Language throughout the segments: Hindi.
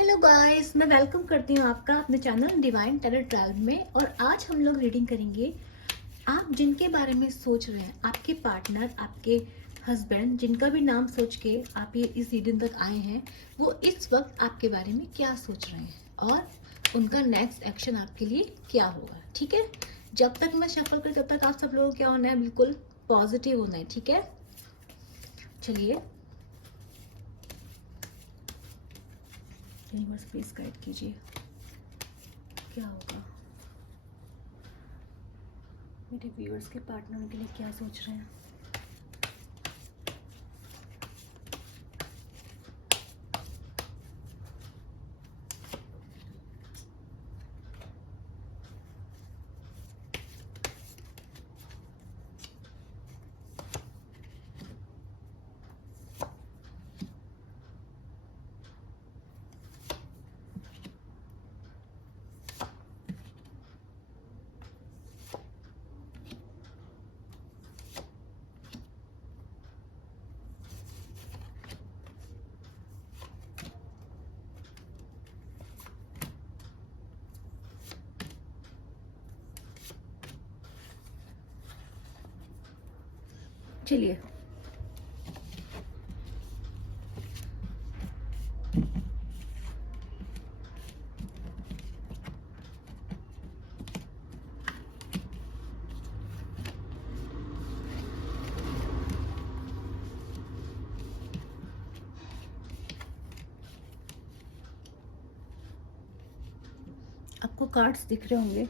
हेलो गाइस, मैं वेलकम करती हूँ आपका अपने चैनल डिवाइन टैरो ट्रैवल में। और आज हम लोग रीडिंग करेंगे। आप जिनके बारे में सोच रहे हैं, आपके पार्टनर, आपके हस्बैंड, जिनका भी नाम सोच के आप ये इस रीडिंग तक आए हैं, वो इस वक्त आपके बारे में क्या सोच रहे हैं और उनका नेक्स्ट एक्शन आपके लिए क्या होगा। ठीक है, जब तक मैं शफल कर तब तक आप सब लोगों को क्या होना है, बिल्कुल पॉजिटिव होना है। ठीक है, चलिए यूनिवर्स प्लीज गाइड कीजिए क्या होगा। मेरे व्यूअर्स के पार्टनर के लिए क्या सोच रहे हैं। चलिए आपको कार्ड्स दिख रहे होंगे।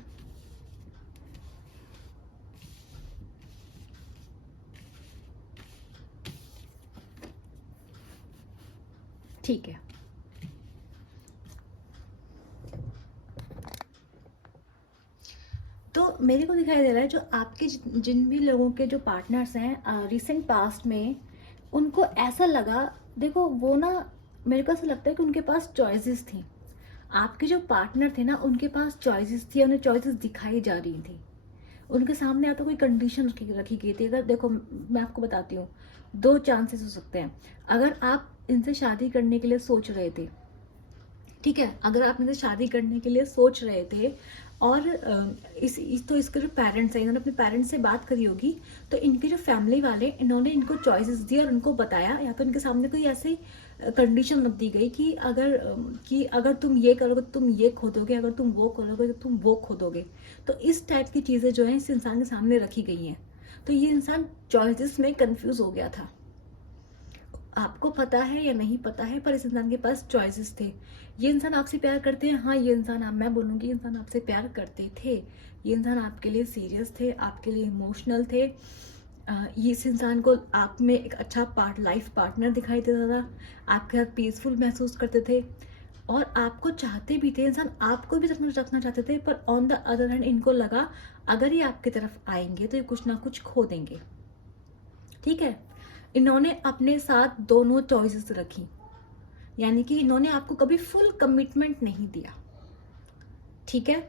ठीक है, तो मेरे को दिखाई दे रहा है जो आपके जिन भी लोगों के जो पार्टनर्स हैं रिसेंट पास्ट में, उनको ऐसा लगा, देखो वो ना, मेरे को ऐसा लगता है कि उनके पास चॉइसेस थी। आपके जो पार्टनर थे ना, उनके पास चॉइसेस थी, उन्हें चॉइसेस दिखाई जा रही थी। उनके सामने या तो कोई कंडीशन रखी गई थी। अगर देखो, मैं आपको बताती हूँ, दो चांसेस हो सकते हैं। अगर आप इनसे शादी करने के लिए सोच रहे थे, ठीक है, अगर आप इनसे शादी करने के लिए सोच रहे थे और तो इसके जो पेरेंट्स हैं, इन्होंने अपने पेरेंट्स से बात करी होगी, तो इनके जो फैमिली वाले, इन्होंने इनको चॉइसेस दी और उनको बताया, या तो इनके सामने कोई ऐसी कंडीशन रख दी गई कि अगर तुम ये करोगे तो तुम ये खोदोगे, अगर तुम वो करोगे तो तुम वो खोदोगे। तो इस टाइप की चीज़ें जो है इस इंसान के सामने रखी गई हैं। तो ये इंसान चॉइसेस में कंफ्यूज हो गया था। आपको पता है या नहीं पता है, पर इस इंसान के पास चॉइसेस थे। ये इंसान आपसे प्यार करते हैं, हाँ ये इंसान, मैं बोलूँगी इंसान आपसे प्यार करते थे। ये इंसान आपके लिए सीरियस थे, आपके लिए इमोशनल थे। ये इस इंसान को आप में एक अच्छा लाइफ पार्टनर दिखाई देता था, आपके साथ पीसफुल महसूस करते थे और आपको चाहते भी थे। इंसान आपको भी रखना चाहते थे, पर ऑन द अदर हैंड इनको लगा अगर ये आपकी तरफ आएंगे तो ये कुछ ना कुछ खो देंगे। ठीक है, इन्होंने अपने साथ दोनों चॉइसेस रखी, यानी कि इन्होंने आपको कभी फुल कमिटमेंट नहीं दिया। ठीक है,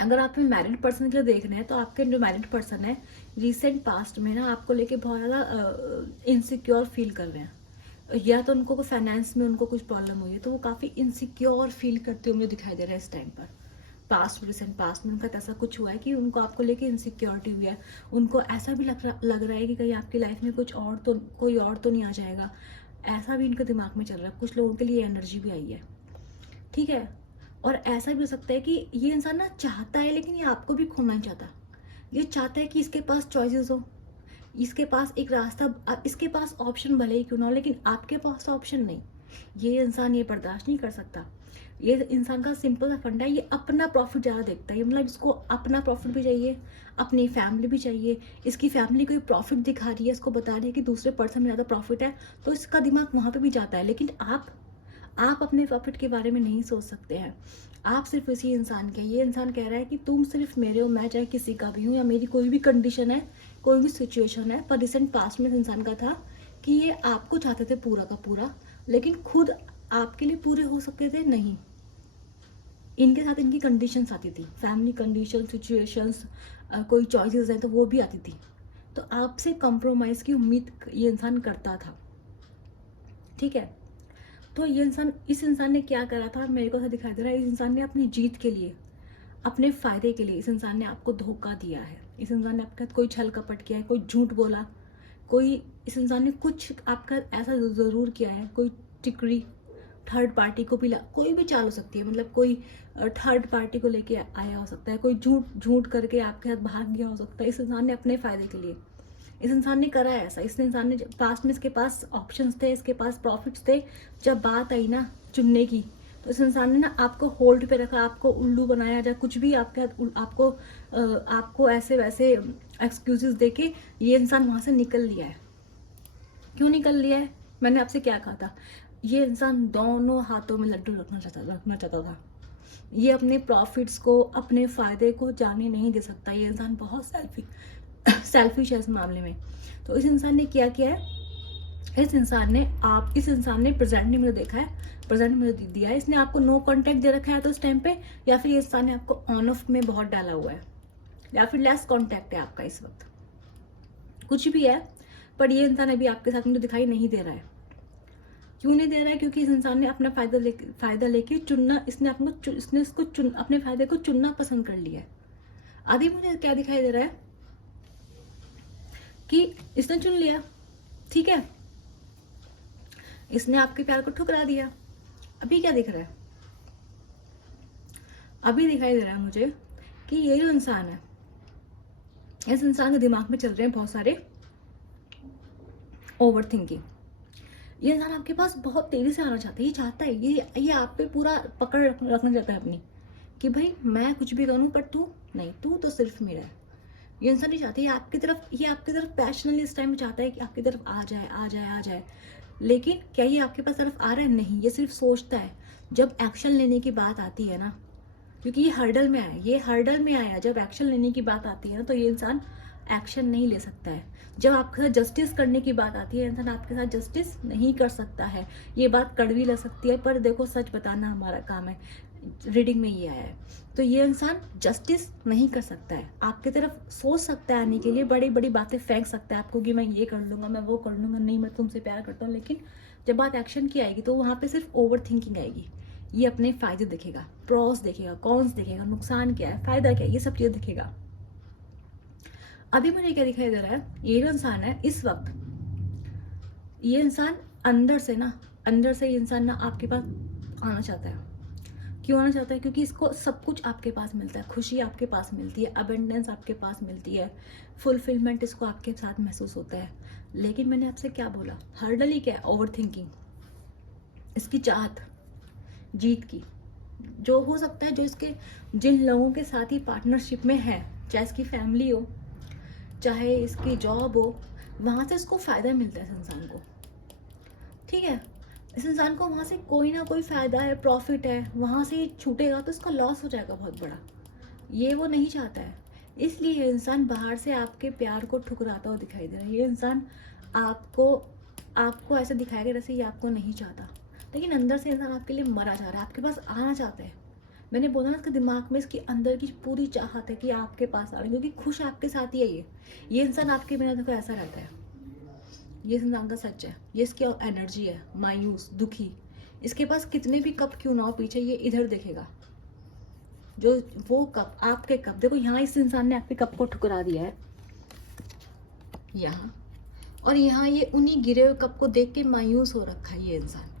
अगर आप मैरिड पर्सन के लिए देख रहे हैं, तो आपके जो मैरिड पर्सन है रिसेंट पास्ट में ना आपको लेके बहुत ज़्यादा इनसिक्योर फील कर रहे हैं। या तो उनको फाइनेंस में उनको कुछ प्रॉब्लम हुई है, तो वो काफ़ी इनसिक्योर फील करते हुए मुझे दिखाई दे रहा है इस टाइम पर। पास्ट रिसेंट पास्ट में उनका ऐसा कुछ हुआ है कि उनको आपको लेके इनसिक्योरिटी हुई है। उनको ऐसा भी लग रहा है कि कहीं आपकी लाइफ में कोई और तो नहीं आ जाएगा। ऐसा भी इनके दिमाग में चल रहा है। कुछ लोगों के लिए एनर्जी भी आई है। ठीक है, और ऐसा भी हो सकता है कि ये इंसान ना चाहता है, लेकिन ये आपको भी खोना नहीं चाहता। ये चाहता है कि इसके पास चॉइसेस हो, इसके पास एक रास्ता, इसके पास ऑप्शन भले ही क्यों ना हो, लेकिन आपके पास ऑप्शन नहीं। ये इंसान ये बर्दाश्त नहीं कर सकता। ये इंसान का सिंपल सा फंडा है, ये अपना प्रॉफिट ज़्यादा देखता है। मतलब इसको अपना प्रॉफिट भी चाहिए, अपनी फैमिली भी चाहिए। इसकी फैमिली कोई प्रॉफिट दिखा रही है, इसको बता रही है कि दूसरे पर्सन में ज़्यादा प्रॉफिट है, तो इसका दिमाग वहाँ पे भी जाता है। लेकिन आप अपने प्रॉफिट के बारे में नहीं सोच सकते हैं। आप सिर्फ इसी इंसान के, ये इंसान कह रहा है कि तुम सिर्फ मेरे हो, मैं चाहे किसी का भी हूँ, या मेरी कोई भी कंडीशन है, कोई भी सिचुएशन है। पर रिसेंट पास्ट में इस इंसान का था कि ये आपको चाहते थे पूरा का पूरा, लेकिन खुद आपके लिए पूरे हो सकते थे नहीं। इनके साथ इनकी कंडीशंस आती थी, फैमिली कंडीशन, सिचुएशंस, कोई चॉइसेस हैं तो वो भी आती थी। तो आपसे कॉम्प्रोमाइज़ की उम्मीद ये इंसान करता था। ठीक है, तो ये इंसान, इस इंसान ने क्या करा था, मेरे को ऐसा दिखाई दे रहा है, इस इंसान ने अपनी जीत के लिए, अपने फायदे के लिए इस इंसान ने आपको धोखा दिया है। इस इंसान ने आपके साथ कोई छल कपट किया है, कोई झूठ बोला, कोई, इस इंसान ने कुछ आपका ऐसा ज़रूर किया है, कोई टिकरी थर्ड पार्टी को भी कोई भी चाल हो सकती है, मतलब कोई थर्ड पार्टी को लेके आया हो सकता है, कोई झूठ झूठ करके आपके साथ भाग गया हो सकता है। इस इंसान ने अपने फायदे के लिए, इस इंसान ने करा है ऐसा। इस इंसान ने पास्ट में, इसके पास ऑप्शंस थे, इसके पास प्रॉफिट्स थे, जब बात आई ना चुनने की, तो इस इंसान ने ना आपको होल्ड पे रखा, आपको उल्लू बनाया, या कुछ भी आपके आपको ऐसे वैसे एक्सक्यूजेस देके ये इंसान वहां से निकल लिया है। क्यों निकल लिया है? मैंने आपसे क्या कहा था, ये इंसान दोनों हाथों में लड्डू रखना चाहता था। ये अपने प्रॉफिट्स को, अपने फायदे को जाने नहीं दे सकता। ये इंसान बहुत सेल्फिश है इस मामले में। तो इस इंसान ने क्या किया है, इस इंसान ने प्रेजेंट में मुझे देखा है, प्रेजेंट में दिया है, इसने आपको नो कांटेक्ट दे रखा है तो इस टाइम पे, या फिर ये इंसान ने आपको ऑन ऑफ में बहुत डाला हुआ है, या फिर लेस कांटेक्ट है आपका इस वक्त, कुछ भी है। पर ये इंसान अभी आपके साथ मुझे दिखाई नहीं दे रहा है। क्यों नहीं दे रहा है? क्योंकि इस इंसान ने अपना फायदा लेके चुनना, इसने अपने फायदे को चुनना पसंद कर लिया है। अभी मुझे क्या दिखाई दे रहा है कि इसने चुन लिया, ठीक है, इसने आपके प्यार को ठुकरा दिया। अभी क्या दिख रहा है? अभी दिखाई दे रहा है मुझे कि ये जो इंसान है, इस इंसान के दिमाग में चल रहे हैं बहुत सारे ओवर थिंकिंग। ये इंसान आपके पास बहुत तेजी से आना चाहता है, ये चाहता है, ये आप पे पूरा पकड़ रखना चाहता है अपनी, कि भाई मैं कुछ भी करूं पर तू नहीं, तू तो सिर्फ मेरा है। ये इंसान नहीं चाहती, ये आपकी तरफ पैशनली इस टाइम में चाहता है कि आपकी तरफ आ जाए आ जाए आ जाए। लेकिन क्या ये आपके पास तरफ आ रहा है? नहीं, ये सिर्फ सोचता है। जब एक्शन लेने की बात आती है ना, क्योंकि ये हर्डल में आया, जब एक्शन लेने की बात आती है ना, तो ये इंसान एक्शन नहीं ले सकता है। जब आपके साथ जस्टिस करने की बात आती है, इंसान आपके साथ जस्टिस नहीं कर सकता है। ये बात कड़वी लग सकती है, पर देखो सच बताना हमारा काम है, रीडिंग में ये आया है। तो ये इंसान जस्टिस नहीं कर सकता है, आपकी तरफ सोच सकता है आने के लिए, बड़ी बड़ी बातें फेंक सकता है आपको कि मैं ये कर लूंगा, मैं वो कर लूंगा, नहीं मैं तुमसे प्यार करता हूँ। लेकिन जब बात एक्शन की आएगी तो वहां पे सिर्फ ओवर थिंकिंग आएगी। ये अपने फायदे देखेगा, प्रॉस देखेगा, कॉन्स देखेगा, नुकसान क्या है, फायदा क्या है, ये सब चीजें देखेगा। अभी मुझे क्या दिखाई दे रहा है, ये जो इंसान है इस वक्त, ये इंसान अंदर से ये इंसान ना आपके पास आना चाहता है। क्यों आना चाहता है? क्योंकि इसको सब कुछ आपके पास मिलता है, खुशी आपके पास मिलती है, अबेंडेंस आपके पास मिलती है, फुलफिलमेंट इसको आपके साथ महसूस होता है। लेकिन मैंने आपसे क्या बोला, हर्डल ही क्या है? ओवर थिंकिंग, इसकी चाहत जीत की, जो हो सकता है, जो इसके जिन लोगों के साथ ही पार्टनरशिप में है, चाहे इसकी फैमिली हो, चाहे इसकी जॉब हो, वहां से इसको फायदा मिलता है इस इंसान को, ठीक है। इस इंसान को वहां से कोई ना कोई फायदा है, प्रॉफिट है, वहां से छूटेगा तो इसका लॉस हो जाएगा बहुत बड़ा। ये वो नहीं चाहता है, इसलिए ये इंसान बाहर से आपके प्यार को ठुकराता हुआ दिखाई दे रहा है। ये इंसान आपको ऐसे दिखाएगा जैसे ये आपको नहीं चाहता, लेकिन अंदर से इंसान आपके लिए मरा जा रहा है, आपके पास आना चाहता है। मैंने बोला ना, इसके दिमाग में इसकी अंदर की पूरी चाहत है कि आपके पास आ रहे, क्योंकि खुश आपके साथ ही है ये इंसान आपके बिना देखो ऐसा रहता है। ये इस इंसान का सच है, ये इसकी एनर्जी है, मायूस, दुखी। इसके पास कितने भी कप क्यों ना हो पीछे, ये इधर देखेगा, जो वो कप, आपके कप देखो, यहाँ इस इंसान ने आपके कप को ठुकरा दिया है यहाँ, और यहाँ ये उन्हीं गिरे हुए कप को देख के मायूस हो रखा है ये इंसान।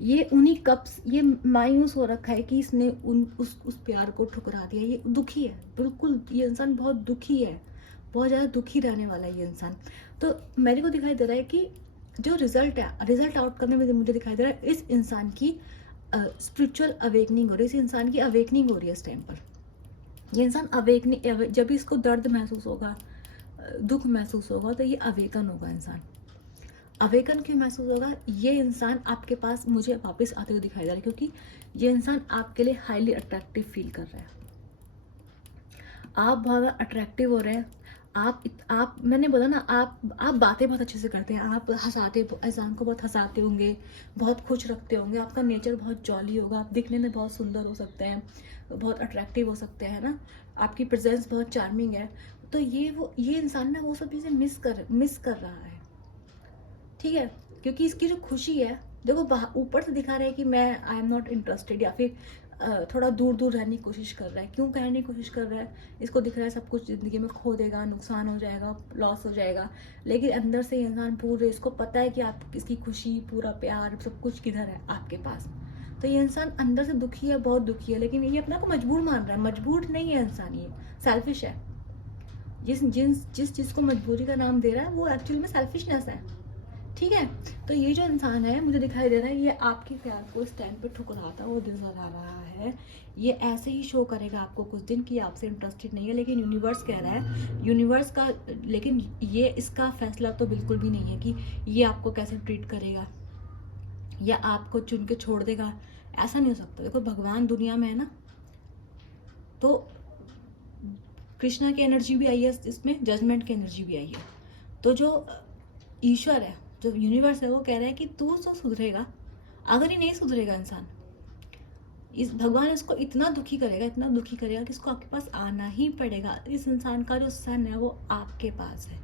ये उन्हीं कप्स, ये मायूस हो रखा है कि इसने उस प्यार को ठुकरा दिया। ये दुखी है, बिल्कुल ये इंसान बहुत दुखी है, बहुत ज़्यादा दुखी रहने वाला है ये इंसान। तो मेरे को दिखाई दे रहा है कि जो रिजल्ट आउट करने में मुझे दिखाई दे रहा है, इस इंसान की स्पिरिचुअल अवेकनिंग हो रही है, इस इंसान की अवेकनिंग हो रही है इस टाइम पर। ये इंसान अवेकनिंग, जब भी इसको दर्द महसूस होगा, दुख महसूस होगा, तो ये अवेकन होगा इंसान। अवेकन क्यों महसूस होगा? ये इंसान आपके पास मुझे वापस आते हुए दिखाई दे रहा है, क्योंकि ये इंसान आपके लिए हाईली अट्रैक्टिव फील कर रहा है। आप बहुत अट्रैक्टिव हो रहे हैं। आप मैंने बोला ना, आप बातें बहुत अच्छे से करते हैं, आप हंसाते, इंसान को बहुत हंसाते होंगे, बहुत खुश रखते होंगे, आपका नेचर बहुत जॉली होगा, आप दिखने में बहुत सुंदर हो सकते हैं, बहुत अट्रैक्टिव हो सकते हैं ना, आपकी प्रेजेंस बहुत चार्मिंग है। तो ये इंसान ना वो सब चीज़ें मिस कर रहा है, ठीक है। क्योंकि इसकी जो खुशी है, देखो ऊपर से दिखा रहा है कि मैं आई एम नॉट इंटरेस्टेड, या फिर थोड़ा दूर दूर रहने की कोशिश कर रहा है। क्यों रहने की कोशिश कर रहा है? इसको दिख रहा है सब कुछ ज़िंदगी में खो देगा, नुकसान हो जाएगा, लॉस हो जाएगा, लेकिन अंदर से इंसान पूरे, इसको पता है कि आप इसकी खुशी, पूरा प्यार, सब कुछ किधर है आपके पास। तो ये इंसान अंदर से दुखी है, बहुत दुखी है, लेकिन ये अपना को मजबूर मान रहा है। मजबूर नहीं है इंसान, ये सेल्फिश है। जिस चीज़ को मजबूरी का नाम दे रहा है वो एक्चुअली में सेल्फिशनेस है। ठीक है, तो ये जो इंसान है मुझे दिखाई दे रहा है, ये आपके प्यार को स्टैंड पे ठुकराता वो नजर आ रहा है। ये ऐसे ही शो करेगा आपको कुछ दिन कि आपसे इंटरेस्टेड नहीं है, लेकिन यूनिवर्स कह रहा है, यूनिवर्स का, लेकिन ये इसका फैसला तो बिल्कुल भी नहीं है कि ये आपको कैसे ट्रीट करेगा या आपको चुन के छोड़ देगा। ऐसा नहीं हो सकता। देखो भगवान दुनिया में है ना, तो कृष्णा की एनर्जी भी आई है इसमें, जजमेंट की एनर्जी भी आई है। तो जो ईश्वर है, जो यूनिवर्स है, वो कह रहा है कि तू तो सुधरेगा। अगर ये नहीं सुधरेगा इंसान, इस भगवान इसको इतना दुखी करेगा, इतना दुखी करेगा कि इसको आपके पास आना ही पड़ेगा। इस इंसान का जो सन है वो आपके पास है,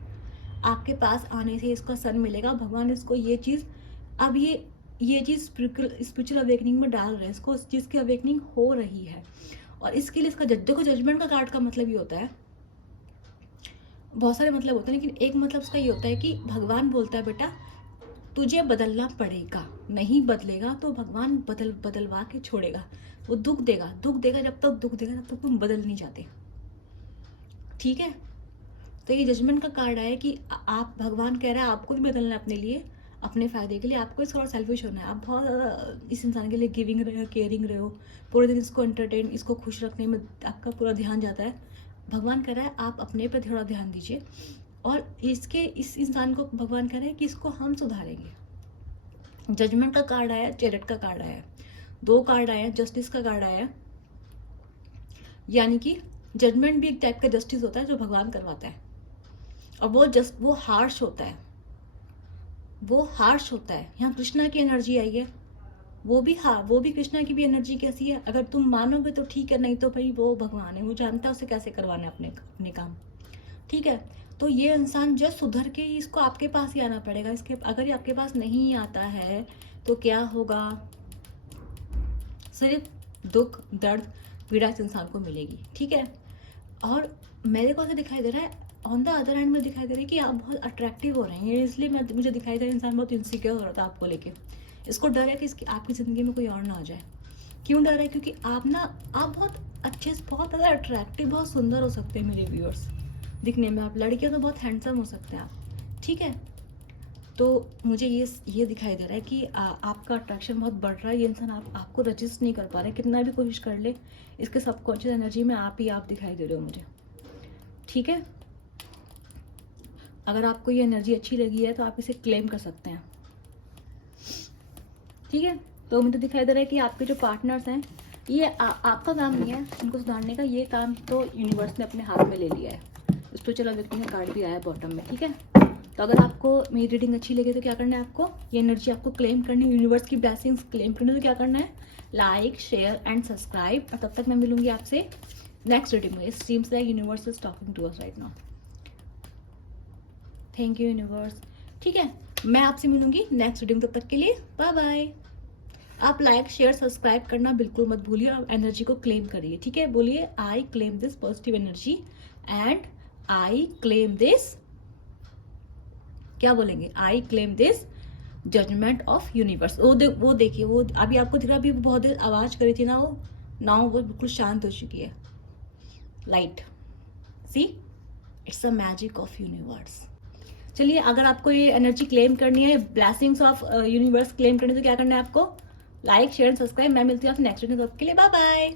आपके पास आने से इसका सन मिलेगा। भगवान इसको ये चीज़, अब ये चीज़ स्पिरिचुअल अवेकनिंग में डाल रहे हैं, इसको इस चीज़ की अवेकनिंग हो रही है। और इसके लिए इसका देखो, जजमेंट का कार्ड का मतलब ये होता है, बहुत सारे मतलब होते हैं, लेकिन एक मतलब उसका ये होता है कि भगवान बोलता है बेटा तुझे बदलना पड़ेगा, नहीं बदलेगा तो भगवान बदलवा के छोड़ेगा। वो दुख देगा जब तक दुख देगा तब तक तुम बदल नहीं जाते। ठीक है, तो ये जजमेंट का कार्ड है कि आप, भगवान कह रहा है आपको भी बदलना है अपने लिए, अपने फायदे के लिए। आपको इसका और सेल्फिश होना है। आप बहुत ज़्यादा इस इंसान के लिए गिविंग रहे हो, केयरिंग रहे हो, पूरे दिन इसको एंटरटेन, इसको खुश रखने में आपका पूरा ध्यान जाता है। भगवान कह रहा है आप अपने पे थोड़ा ध्यान दीजिए, और इस इंसान को भगवान कह रहे हैं कि इसको हम सुधारेंगे। जजमेंट का कार्ड आया, चैरियट का कार्ड आया, 2 कार्ड आए हैं, जस्टिस का कार्ड आया, यानी कि जजमेंट भी एक टाइप का जस्टिस होता है जो भगवान करवाता है, और वो हार्श होता है, वो हार्श होता है। यहाँ कृष्णा की एनर्जी आई है, वो भी कृष्णा की भी एनर्जी कैसी है। अगर तुम मानोगे तो ठीक है, नहीं तो भाई वो भगवान है, वो जानता है उसे कैसे करवाना है अपने काम। ठीक है, तो ये इंसान जो सुधर के ही, इसको आपके पास ही आना पड़ेगा। इसके अगर ये आपके पास नहीं आता है तो क्या होगा? सिर्फ दुख, दर्द, पीड़ा इस इंसान को मिलेगी। ठीक है, और मेरे को ऐसे दिखाई दे रहा है, ऑन द अदर हैंड में दिखाई दे रहा है कि आप बहुत अट्रैक्टिव हो रहे हैं। ये इसलिए मुझे दिखाई दे रहा है इंसान बहुत इनसिक्योर हो रहा था आपको लेके। इसको डर है कि आपकी ज़िंदगी में कोई और ना आ जाए। क्यों डर है? क्योंकि आप बहुत अच्छे से, बहुत ज़्यादा अट्रैक्टिव, बहुत सुंदर हो सकते हैं मेरे व्यूअर्स दिखने में। आप लड़कियां तो बहुत हैंडसम हो सकते हैं आप। ठीक है, तो मुझे ये दिखाई दे रहा है कि आपका अट्रैक्शन बहुत बढ़ रहा है। ये इंसान आपको रजिस्ट नहीं कर पा रहा है, कितना भी कोशिश कर ले। इसके सबकॉन्शियस एनर्जी में आप दिखाई दे रहे हो मुझे। ठीक है, अगर आपको ये एनर्जी अच्छी लगी है तो आप इसे क्लेम कर सकते हैं। ठीक है, तो मुझे दिखाई दे रहा है कि आपके जो पार्टनर्स हैं, ये आपका काम नहीं है उनको सुधारने का, ये काम तो यूनिवर्स ने अपने हाथ में ले लिया है। स्पिरिचुअल अवेकनिंग का कार्ड भी आया है बॉटम में। ठीक है, तो अगर आपको मेरी रीडिंग अच्छी लगे तो क्या करना है आपको? ये एनर्जी आपको क्लेम करनी है, यूनिवर्स की ब्लेसिंग्स क्लेम करनी है। तो क्या करना है? Like, share and subscribe. और तब तक मैं मिलूंगी आपसे नेक्स्ट रीडिंग में। It seems like universe is talking to us right now. Thank you universe. ठीक है, मैं आपसे मिलूंगी नेक्स्ट रीडिंग। तब तक के लिए बाय बाय। आप लाइक, शेयर, सब्सक्राइब करना बिल्कुल मत भूलिए, और एनर्जी को क्लेम करिए। ठीक है, बोलिए I claim this positive energy and I claim this, क्या बोलेंगे? I claim this judgment of universe. वो देखिए, वो अभी आपको दिख रहा, अभी बहुत देर आवाज करी थी ना, वो नाउ वो बिल्कुल शांत हो चुकी है। Light, see, it's a magic of universe. चलिए, अगर आपको ये एनर्जी क्लेम करनी है, ब्लेसिंग्स ऑफ यूनिवर्स क्लेम करनी है, तो क्या करना है आपको? Like, share, subscribe. मैं मिलती हूँ आपसे नेक्स्ट वीडियो। तब के लिए बाय बाय।